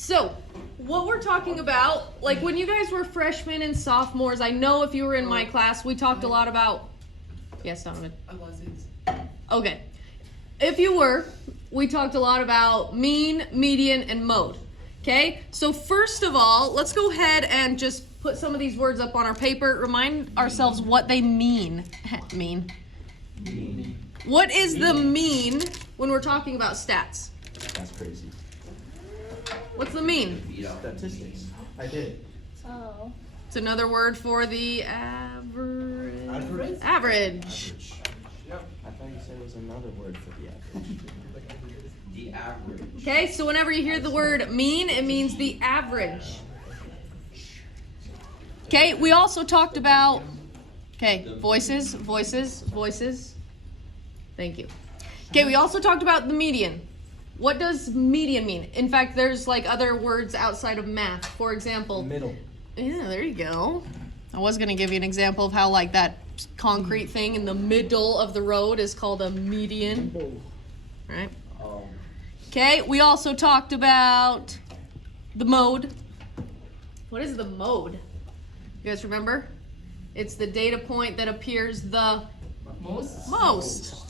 So, what we're talking about, like when you guys were freshmen and sophomores, I know if you were in my class, we talked a lot about. Yes, Donovan. I wasn't. Okay. If you were, we talked a lot about mean, median, and mode. Okay? So, first of all, let's go ahead and just put some of these words up on our paper. Remind ourselves what they mean. Mean. What is the mean when we're talking about stats? That's crazy. What's the mean? Statistics. I did. Oh. It's another word for the average. Average. Yep. I thought you said it was another word for the average. The average. Okay, so whenever you hear the word mean, it means the average. Okay, we also talked about, voices. Thank you. Okay, we also talked about the median. What does median mean? In fact, there's like other words outside of math. For example, Middle. yeah, there you go. I was going to give you an example of how like that concrete thing in the middle of the road is called a median. Right? Okay, we also talked about the mode. What is the mode? You guys remember? It's the data point that appears the most.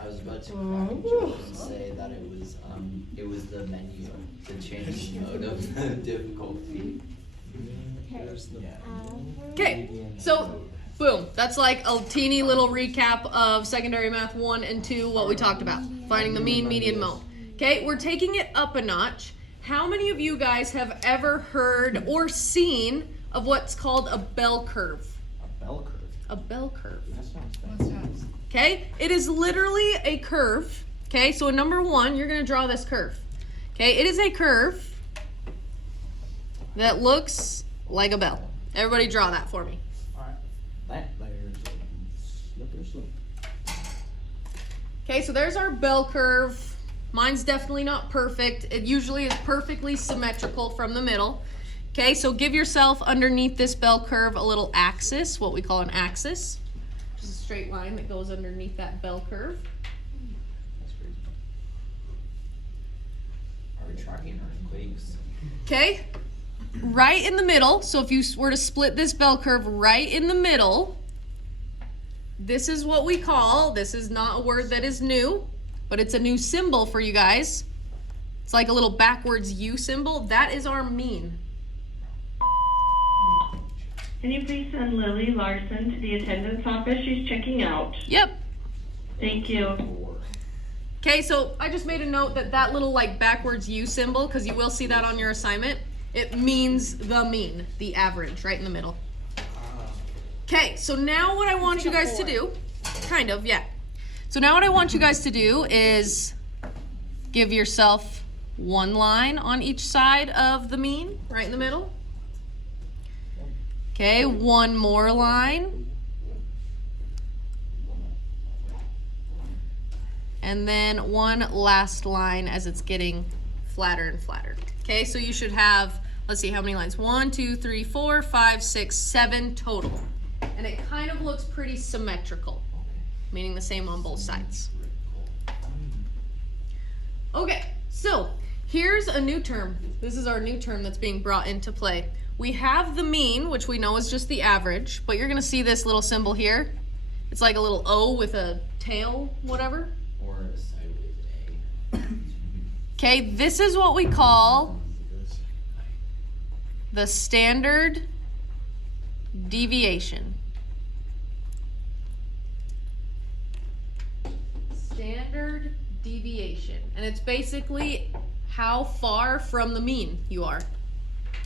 I was about to crack a joke and say that it was the menu to change the mode of difficulty. Okay, so boom, that's like a teeny little recap of secondary math 1 and 2, what we talked about, finding the mean, median, mode. Okay, we're taking it up a notch. How many of you guys have ever heard or seen of what's called a bell curve? A bell curve. A bell curve. That sounds fancy. Okay, it is literally a curve. Okay, so in number 1, you're going to draw this curve. Okay, it is a curve that looks like a bell. Everybody draw that for me. Alright. That there's a slippery slope. Okay, so there's our bell curve. Mine's definitely not perfect. It usually is perfectly symmetrical from the middle. Okay, so give yourself underneath this bell curve a little axis, what we call an axis. Which is a straight line that goes underneath that bell curve. That's crazy. Are we tracking earthquakes? Okay, right in the middle. So if you were to split this bell curve right in the middle, this is what we call, this is not a word that is new, but it's a new symbol for you guys. It's like a little backwards U symbol. That is our mean. Can you please send Lily Larson to the attendance office? She's checking out. Yep. Thank you. Okay, so I just made a note that that little like backwards U symbol, because you will see that on your assignment, it means the mean, the average, right in the middle. Okay, so now what I want you guys to do, kind of, yeah. So now what I want you guys to do is give yourself one line on each side of the mean, right in the middle. Okay, one more line. And then one last line as it's getting flatter and flatter. Okay, so you should have, let's see how many lines. 1, 2, 3, 4, 5, 6, 7 total. And it kind of looks pretty symmetrical, meaning the same on both sides. Okay, so here's a new term. This is our new term that's being brought into play. We have the mean, which we know is just the average, but you're gonna see this little symbol here. It's like a little O with a tail, whatever. Or a sideways A? Okay, this is what we call the standard deviation. Standard deviation. And it's basically how far from the mean you are.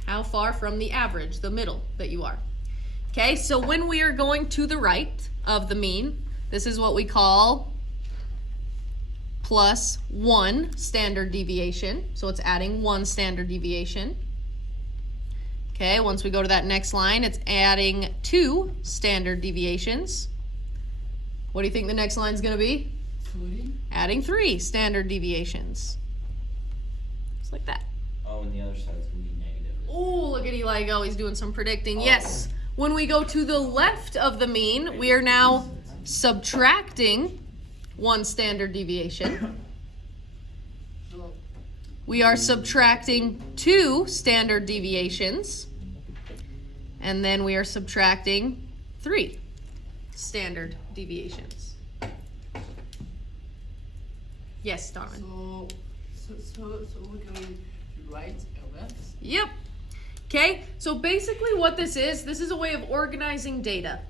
How far from the average, the middle, that you are. Okay, so when we are going to the right of the mean, this is what we call plus 1 standard deviation. So it's adding 1 standard deviation. Okay, once we go to that next line, it's adding 2 standard deviations. What do you think the next line is going to be? 3. Adding 3 standard deviations. Just like that. Oh, and the other side's gonna be negative. Oh, look at Eli go. He's doing some predicting. Yes. When we go to the left of the mean, we are now subtracting 1 standard deviation. We are subtracting 2 standard deviations. And then we are subtracting 3 standard deviations. Yes, Donovan. So we're going to write a left. Yep. Okay, so basically what this is a way of organizing data.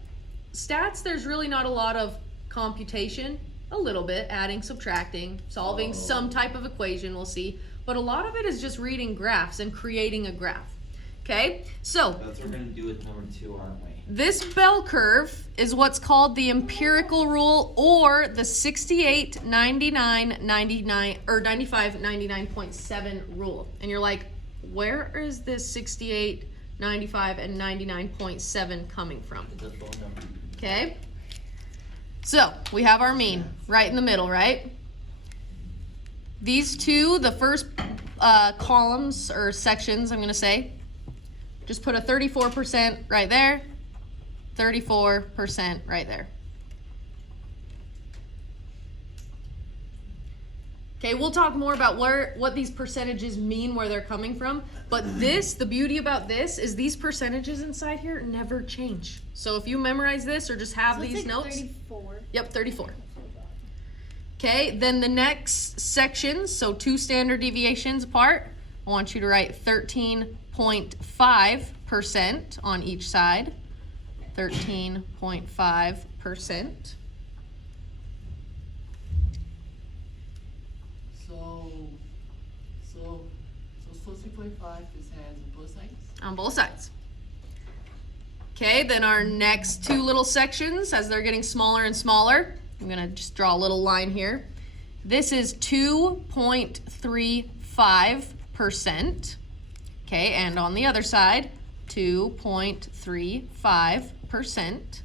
Stats, there's really not a lot of computation, a little bit, adding, subtracting, solving some type of equation, we'll see. But a lot of it is just reading graphs and creating a graph. Okay, so That's what we're gonna do with number 2, aren't we? this bell curve is what's called the empirical rule, or the 68, 99, 99, or 95, 99.7 rule. And you're like, where is this 68, 95, and 99.7 coming from? It's a phone number. Okay? So, we have our mean right in the middle, right? These two, the first columns or sections, I'm going to say, just put a 34% right there, 34% right there. Okay, we'll talk more about what these percentages mean, where they're coming from. But this, the beauty about this is these percentages inside here never change. So if you memorize this or just have these notes. 34. Yep, 34. Okay, then the next sections, so 2 standard deviations apart, I want you to write 13.5% on each side. 13.5%. So 3.5% on both sides. On both sides. Okay, then our next 2 little sections, as they're getting smaller and smaller, I'm gonna just draw a little line here. This is 2.35%. Okay, and on the other side, 2.35%.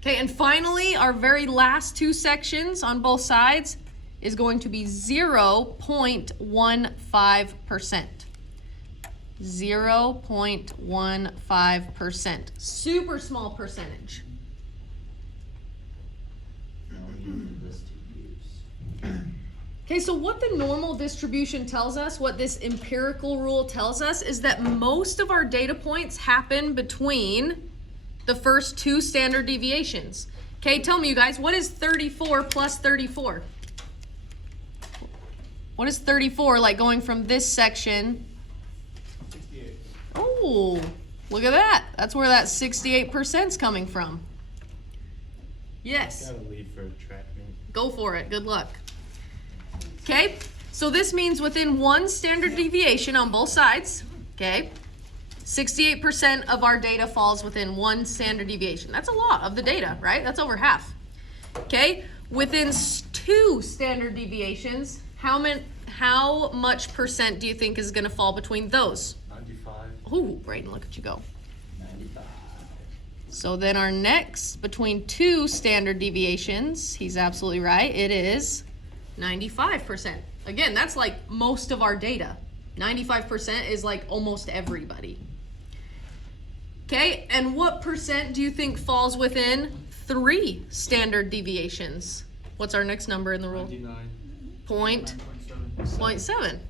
Okay, and finally, our very last 2 sections on both sides is going to be 0.15%. 0.15%. Super small percentage. Now we need this to use. Okay, so what the normal distribution tells us, what this empirical rule tells us, is that most of our data points happen between the first 2 standard deviations. Okay, tell me, you guys, what is 34 plus 34? What is 34, like going from this section? 68. Oh, look at that. That's where that 68% is coming from. Yes. Gotta leave for a track meet. Go for it. Good luck. Okay, so this means within 1 standard deviation on both sides, okay, 68% of our data falls within 1 standard deviation. That's a lot of the data, right? That's over half. Okay, within 2 standard deviations, how much percent do you think is going to fall between those? 95. Ooh, Brayden, look at you go. 95. So then our next, between 2 standard deviations, he's absolutely right, it is 95%. Again, that's like most of our data. 95% is like almost everybody. Okay, and what percent do you think falls within 3 standard deviations? What's our next number in the rule? 99. 0.7.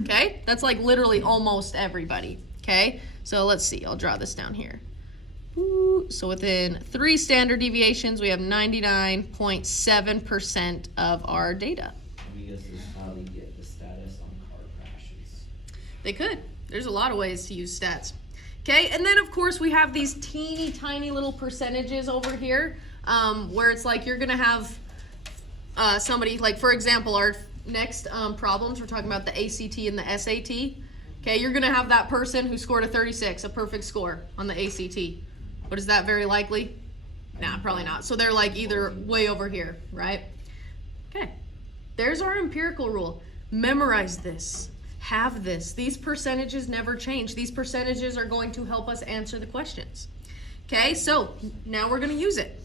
Okay, that's like literally almost everybody. Okay, so let's see, I'll draw this down here. Ooh, so within 3 standard deviations, we have 99.7% of our data. I guess this is how we get the status on car crashes. They could. There's a lot of ways to use stats. Okay, and then of course we have these teeny tiny little percentages over here, where it's like you're gonna have somebody, like for example, our next problems, we're talking about the ACT and the SAT. Okay, you're gonna have that person who scored a 36, a perfect score on the ACT. But is that very likely? Nah, probably not. So they're like either way over here, right? Okay, there's our empirical rule. Memorize this. Have this. These percentages never change. These percentages are going to help us answer the questions. Okay, so now we're going to use it.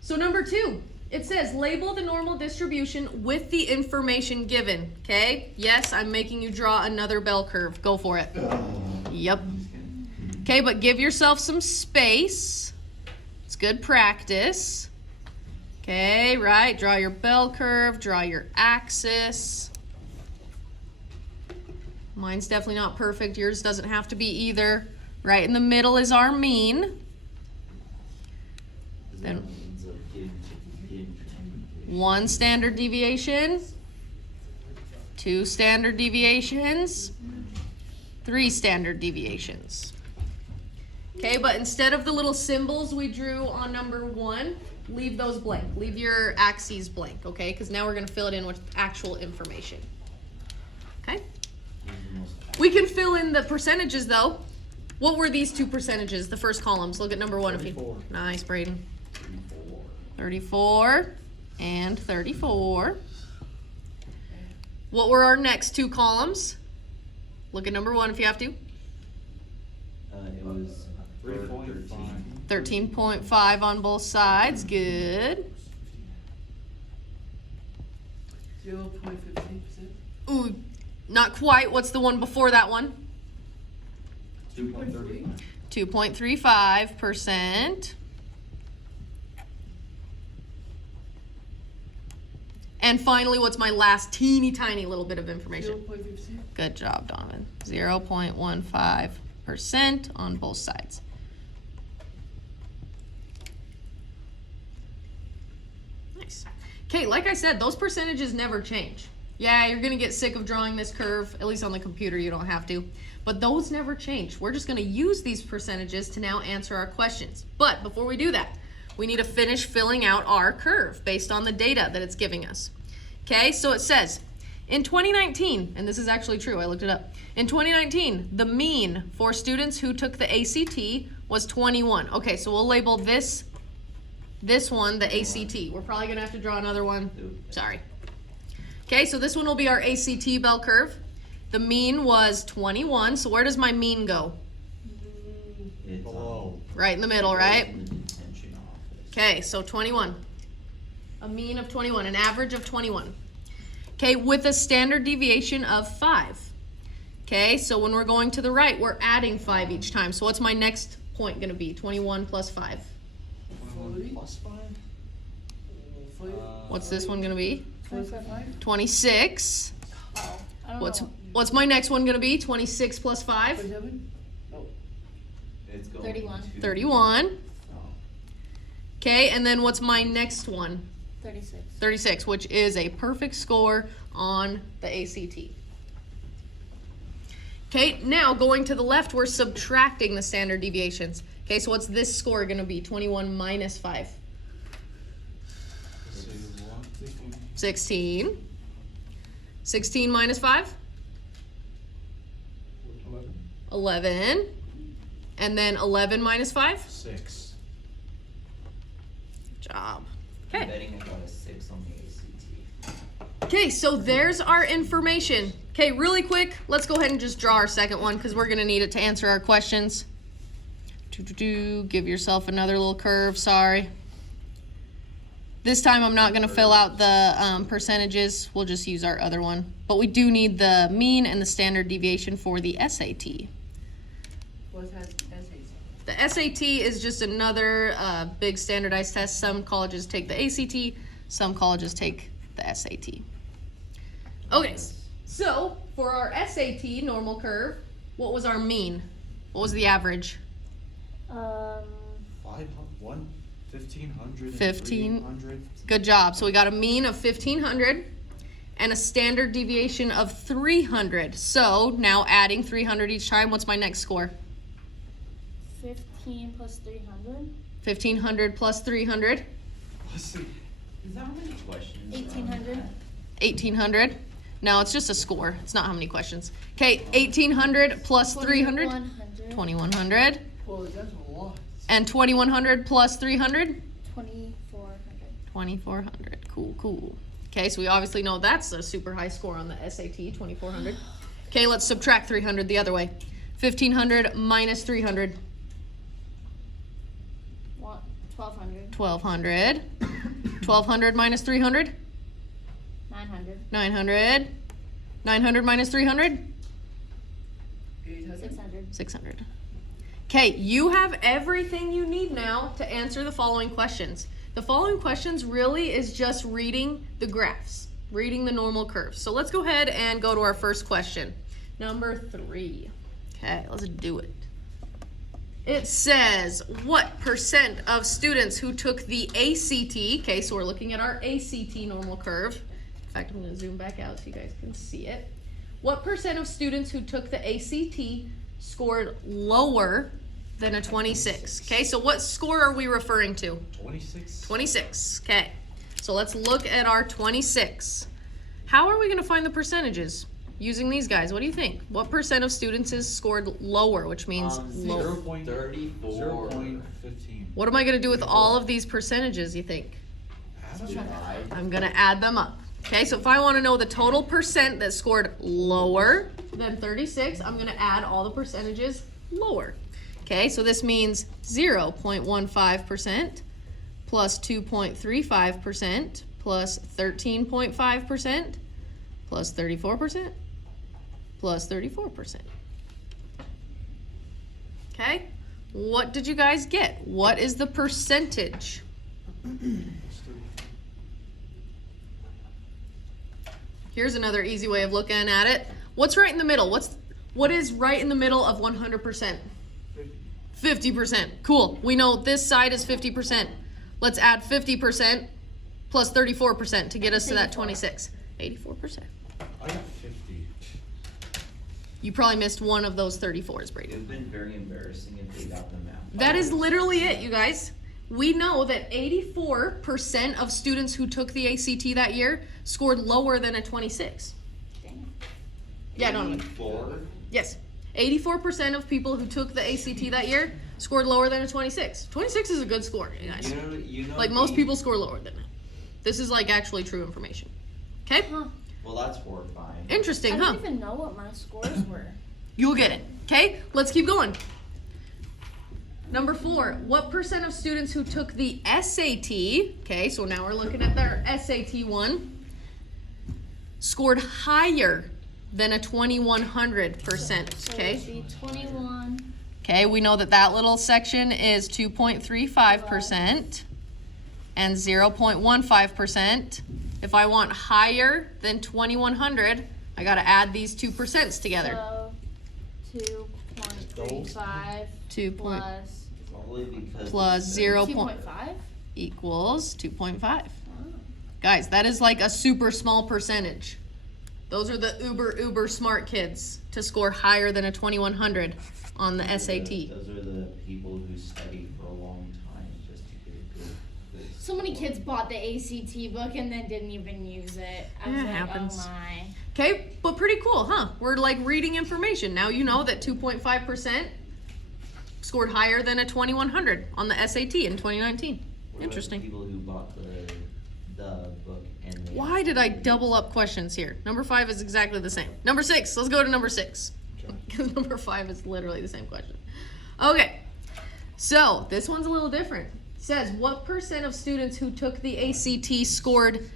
So number 2, it says label the normal distribution with the information given. Okay, yes, I'm making you draw another bell curve. Go for it. Yep. Okay, but give yourself some space. It's good practice. Okay, right, draw your bell curve, draw your axis. Mine's definitely not perfect, yours doesn't have to be either. Right in the middle is our mean. Is Then- that means of giving 1 standard deviation, 2 standard deviations, 3 standard deviations. Okay, but instead of the little symbols we drew on number 1, leave those blank. Leave your axes blank, okay? Because now we're going to fill it in with actual information. Okay? We can fill in the percentages though. What were these 2 percentages, the first columns? Look at number 1 if you. 34. Nice, Braden. 34 and 34. What were our next 2 columns? Look at number 1 if you have to. It was 13. 13.5 on both sides. Good. 0.15%. Ooh, not quite. What's the one before that one? 2.30. 2.35%. And finally, what's my last teeny tiny little bit of information? 0.15. Good job, Donovan. 0.15% on both sides. Nice. Okay, like I said, those percentages never change. Yeah, you're gonna get sick of drawing this curve, at least on the computer you don't have to. But those never change. We're just gonna use these percentages to now answer our questions. But before we do that, we need to finish filling out our curve based on the data that it's giving us. Okay, so it says, in 2019, and this is actually true, I looked it up. In 2019, the mean for students who took the ACT was 21. Okay, so we'll label this one the ACT. We're probably gonna have to draw another one. Sorry. Okay, so this one will be our ACT bell curve. The mean was 21, so where does my mean go? It's Below. Right in the middle, right? in the detention office. Okay, so 21. A mean of 21, an average of 21. Okay, with a standard deviation of 5. Okay, so when we're going to the right, we're adding 5 each time. So what's my next point gonna be? 21 plus 5. 40. Plus 5? 40. What's this one gonna be? 25. 26. I don't What's know. what's my next one gonna be? 26 plus 5? 27. It's going 31. to- 31. Oh. Okay, and then what's my next one? 36. 36, which is a perfect score on the ACT. Okay, now going to the left, we're subtracting the standard deviations. Okay, so what's this score gonna be? 21 minus 5. 16. 16 minus 5? 11. And then 11 minus 5? 6. Good job. I'm Okay. betting I got a 6 on the ACT. Okay, so there's our information. Okay, really quick, let's go ahead and just draw our second one because we're gonna need it to answer our questions. Give yourself another little curve, sorry. This time I'm not gonna fill out the percentages, we'll just use our other one. But we do need the mean and the standard deviation for the SAT. What has essays? The SAT is just another big standardized test. Some colleges take the ACT, some colleges take the SAT. Okay, so for our SAT normal curve, what was our mean? What was the average? 1,500. 15. Good job. So we got a mean of 1,500 and a standard deviation of 300. So now adding 300 each time, what's my next score? 15 plus 300. 1,500 plus 300, Is that how many questions? 1,800. 1,800. No, it's just a score. It's not how many questions. Okay, 1,800 plus 300, 2,100. 2,100. Well, that's a lot. And 2,100 plus 300? 2,400. 2,400. Cool, cool. Okay, so we obviously know that's a super high score on the SAT, 2,400. Okay, let's subtract 300 the other way. 1,500 minus 300, 1,200. 1,200. 1,200 minus 300, 900. 900. 900 minus 300, 800. 600. 600. Okay, you have everything you need now to answer the following questions. The following questions really is just reading the graphs, reading the normal curves. So let's go ahead and go to our first question. Number 3. Okay, let's do it. It says, what percent of students who took the ACT, okay, so we're looking at our ACT normal curve. In fact, I'm gonna zoom back out so you guys can see it. What percent of students who took the ACT scored lower than a 26? Okay, so what score are we referring to? 26. 26, okay. So let's look at our 26. How are we gonna find the percentages? Using these guys, what do you think? What percent of students is scored lower, which means lower? 0.34. 0.15. What am I gonna do with all of these percentages, you think? Divide. I'm gonna add them up. Okay, so if I wanna know the total percent that scored lower than 36, I'm gonna add all the percentages lower. Okay, so this means 0.15% plus 2.35% plus 13.5% plus 34% plus 34%. Okay, what did you guys get? What is the percentage? Here's another easy way of looking at it. What's right in the middle? What is right in the middle of 100%? 50%. Cool. We know this side is 50%. Let's add 50% plus 34% to get us to that 26. 84%. I got 50. You probably missed one of those 34s, It Brady. would have been very embarrassing if they got the math. That is literally it, you guys. We know that 84% of students who took the ACT that year scored lower than a 26. Dang. Yeah, no. 4. Yes. 84% of people who took the ACT that year scored lower than a 26. 26 is a good score, you guys. You know. Like most people score lower than that. This is like actually true information. Okay? Huh. Well, that's horrifying. I Interesting, huh? don't even know what my scores were. You'll get it. Okay? Let's keep going. Number 4, what percent of students who took the SAT, okay, so now we're looking at their SAT one, scored higher than a 2100%, So okay? it should be 21. Okay, we know that that little section is 2.35% and 0.15%. If I want higher than 2100, I gotta add these two percents together. So 2.35 2 point plus Probably because. plus 0 point 2.5. equals 2.5. Oh. Guys, that is like a super small percentage. Those are the uber smart kids to score higher than a 2100 on the SAT. Those are the people who study for a long time just to get a good. So many kids bought the ACT book and then didn't even use it. I was Yeah, like, happens. oh my. Okay, but pretty cool, huh? We're like reading information. Now you know that 2.5% scored higher than a 2100 on the SAT in 2019. What about Interesting. the people who bought the book and they Why did I double up questions here? Number 5 is exactly the same. Number 6, let's go to number 6. Because number 5 is literally the same question. Okay, so this one's a little different. It says, what percent of students who took the ACT scored,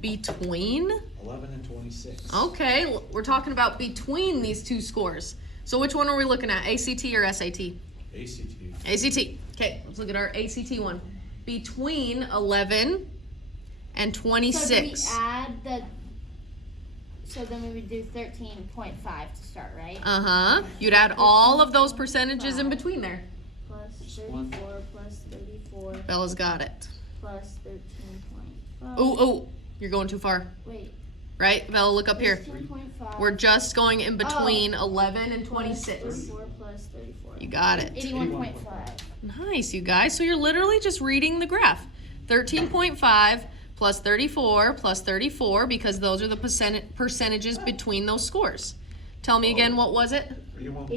between? 11 and 26. Okay, we're talking about between these two scores. So which one are we looking at, ACT or SAT? ACT. ACT. Okay, let's look at our ACT one. Between 11 and 26. So do we add the? So then we would do 13.5 to start, right? Uh-huh. You'd add all of those percentages in between there. Plus 34 plus 34 Bella's got it. plus 13.5. Oh, you're going too far. Wait. Right? Bella, look up here. 13.5. We're just going in between 11 and 26. 34 plus 34. You got it. 81.5. Nice, you guys. So you're literally just reading the graph. 13.5 plus 34 plus 34, because those are the percentages between those scores. Tell me again, what was it? 81.5.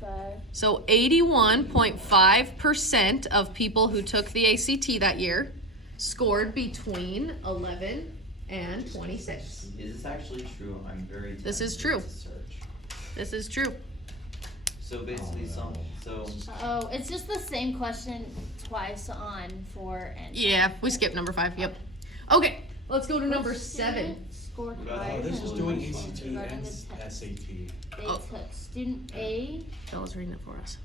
81.5. So 81.5% of people who took the ACT that year scored between 11 and 26. Is this actually true? I'm very tempted This is true. to search. This is true. So basically, so Oh, it's just the same question twice on 4 and 5. Yeah, we skipped number 5. Yep. Okay, let's go to number What 7. student scored Oh, higher This than is doing the ACT regarding and the test SAT. They Oh. took student A. Bella's reading it for us.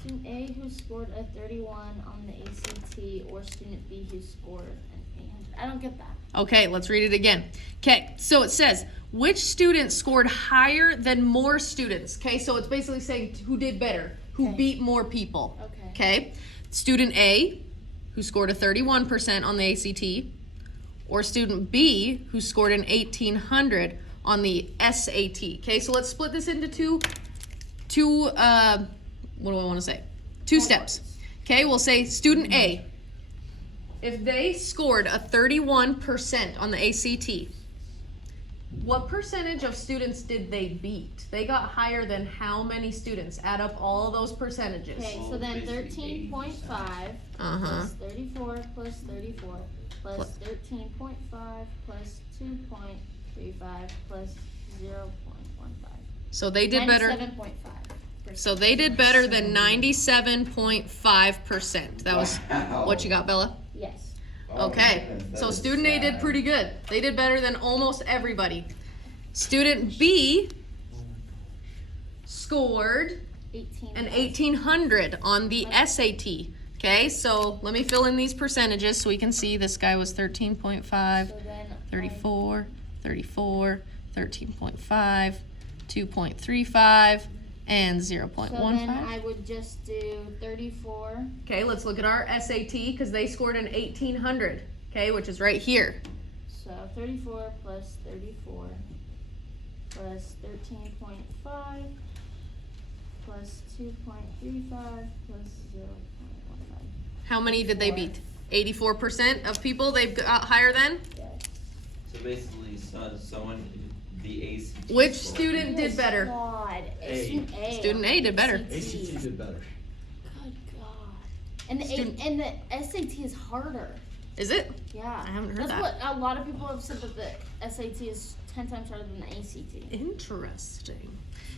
Student A who scored a 31 on the ACT or student B who scored an 800. I don't get that. Okay, let's read it again. Okay, so it says, which student scored higher than more students? Okay, so it's basically saying who did better, who Okay. beat more people. Okay. Okay, student A, who scored a 31% on the ACT, or student B, who scored an 1800 on the SAT. Okay, so let's split this into two, what do I want to say? Two steps. Okay, we'll say student A, if they scored a 31% on the ACT, what percentage of students did they beat? They got higher than how many students? Add up all those percentages. Okay, so Well, then basically 13.5 Uh-huh. plus 34 plus 34 plus 13.5 plus 2.35 plus 0.15. So they did better. 97.5. So they did better than 97.5%. That was Wow. what you got, Bella? Yes. Oh, Okay, goodness, that so is student A did sad. pretty good. They did better than almost everybody. Student B scored 18. an 1800 on the SAT. Okay, so let me fill in these percentages so we can see this guy was 13.5, So then 34, 34, 13.5, 2.35, and So then 0.15. I would just do 34. Okay, let's look at our SAT because they scored an 1800, okay, which is right here. So 34 plus 34 plus 13.5 plus 2.35 plus 0.15. How many did they beat? 84% of people they've got higher than? Yes. So basically, someone, the ACT. Which score- student did better? God. A. Student A. Student A did better. ACT did better. Good God. And the Student- and the SAT is harder. Is it? Yeah. I haven't heard That's that. what a lot of people have said, that the SAT is 10 times harder than the ACT. Interesting.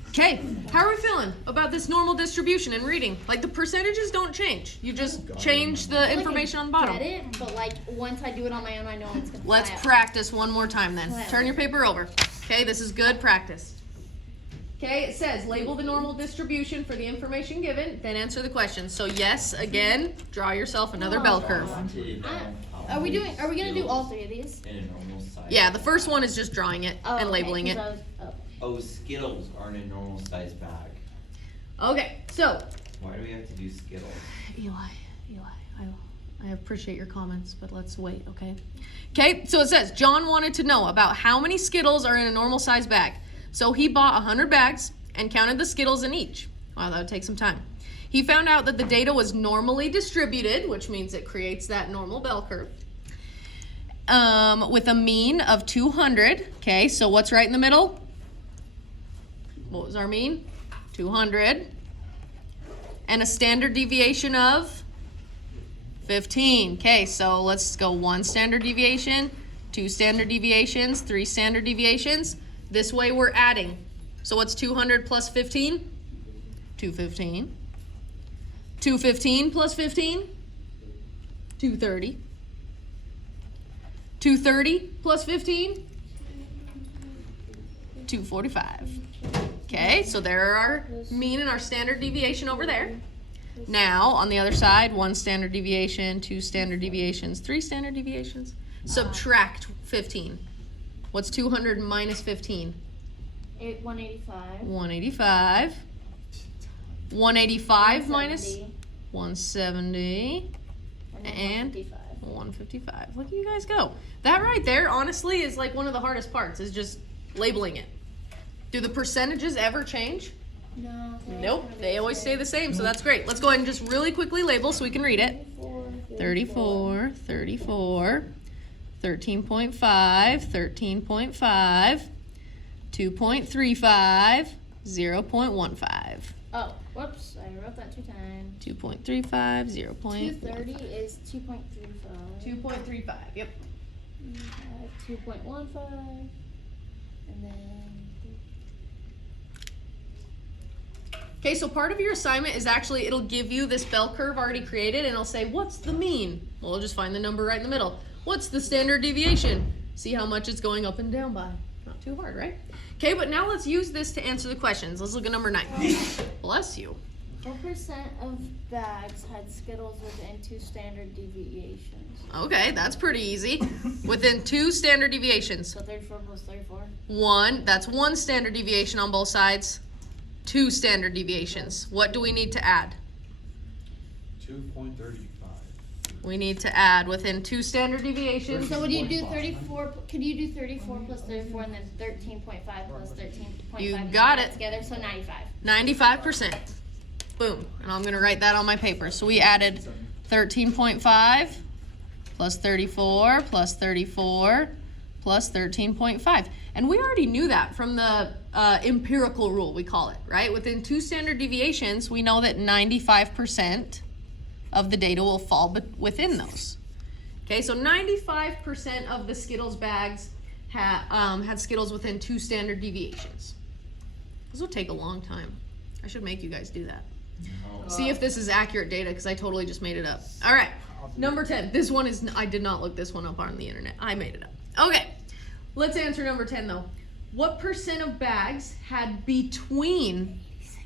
Okay, how are we feeling about this normal distribution in reading? Like the percentages don't change. You just change the information on the bottom. Get it? But like once I do it on my own, I know it's gonna Let's fly out. practice one more time then. Fly Turn out. your paper over. Okay, this is good practice. Okay, it says label the normal distribution for the information given, then answer the question. So yes, again, draw yourself another bell curve. I wanted to know how Are we many gonna do all Skittles three of these? in a normal size? Yeah, the first one is just drawing it Oh, and okay, labeling it. 'cause I was- oh. Oh, Skittles are in a normal size bag. Okay, so Why do we have to do Skittles? Eli, I appreciate your comments, but let's wait, okay? Okay, so it says John wanted to know about how many Skittles are in a normal size bag. So he bought 100 bags and counted the Skittles in each. Wow, that would take some time. He found out that the data was normally distributed, which means it creates that normal bell curve, with a mean of 200. Okay, so what's right in the middle? What was our mean? 200. And a standard deviation of 15. Okay, so let's go 1 standard deviation, 2 standard deviations, 3 standard deviations. This way we're adding. So what's 200 plus 15? 215. 215 plus 15? 230. 230 plus 15? 245. Okay, so there are our mean and our standard deviation over there. Now, on the other side, 1 standard deviation, 2 standard deviations, 3 standard deviations. Subtract 15. What's 200 minus 15? 185. 185. 185 minus 170, 170 and then and 155. 155. Look at you guys go. That right there, honestly, is like one of the hardest parts, is just labeling it. Do the percentages ever change? No. Nope, they always stay the same, so that's great. Let's go ahead and just really quickly label so we can read it. 34, 34, 13.5, 13.5, 2.35, 0.15. Oh, whoops! I wrote that 2 times. 2.35, 0. 230 is 2.35. 2.35, yep. 2.15, and then. Okay, so part of your assignment is actually, it'll give you this bell curve already created, and it'll say, what's the mean? Well, we'll just find the number right in the middle. What's the standard deviation? See how much it's going up and down by. Not too hard, right? Okay, but now let's use this to answer the questions. Let's look at number 9. Bless you. What percent of bags had Skittles within 2 standard deviations? Okay, that's pretty easy. Within 2 standard deviations. So 34 plus 34. That's 1 standard deviation on both sides. 2 standard deviations. What do we need to add? 2.35. We need to add within 2 standard deviations. So would you do 34? Could you do 34 plus 34 and then 13.5 plus 13.5? You and got add it. Together, so 95. 95%. Boom. And I'm going to write that on my paper. So we added 13.5 plus 34 plus 34 plus 13.5. And we already knew that from the empirical rule, we call it, right? Within 2 standard deviations, we know that 95% of the data will fall within those. Okay, so 95% of the Skittles bags had Skittles within 2 standard deviations. This will take a long time. I should make you guys do that. See if this is accurate data, because I totally just made it up. All right, number 10. This one is, I did not look this one up on the internet. I made it up. Okay, let's answer number 10 though. What percent of bags had between, 86%,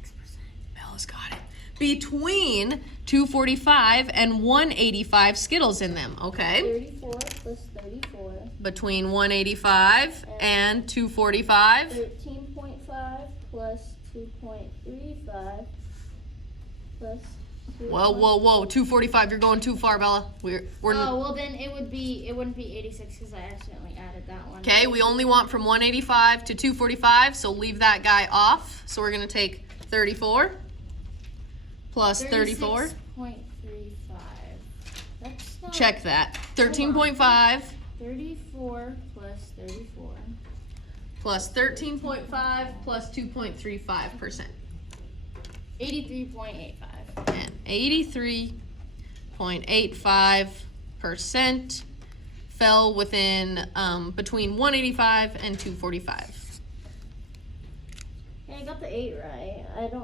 Bella's got it, between 245 and 185 Skittles in them, okay? 34 plus 34. Between 185 and 245. 13.5 plus 2.35 plus 2. Whoa, whoa, whoa, 245, you're going too far, Bella. We're Oh, well then it wouldn't be 86 because I accidentally added that one. okay, we only want from 185 to 245, so leave that guy off. So we're gonna take 34 plus 34. 36.35. That's not. Check that. 13.5 34 plus 34. plus 13.5 plus 2.35%. 83.85. And 83.85% fell within between 185 and 245. Hey, I got the 8 right. I don't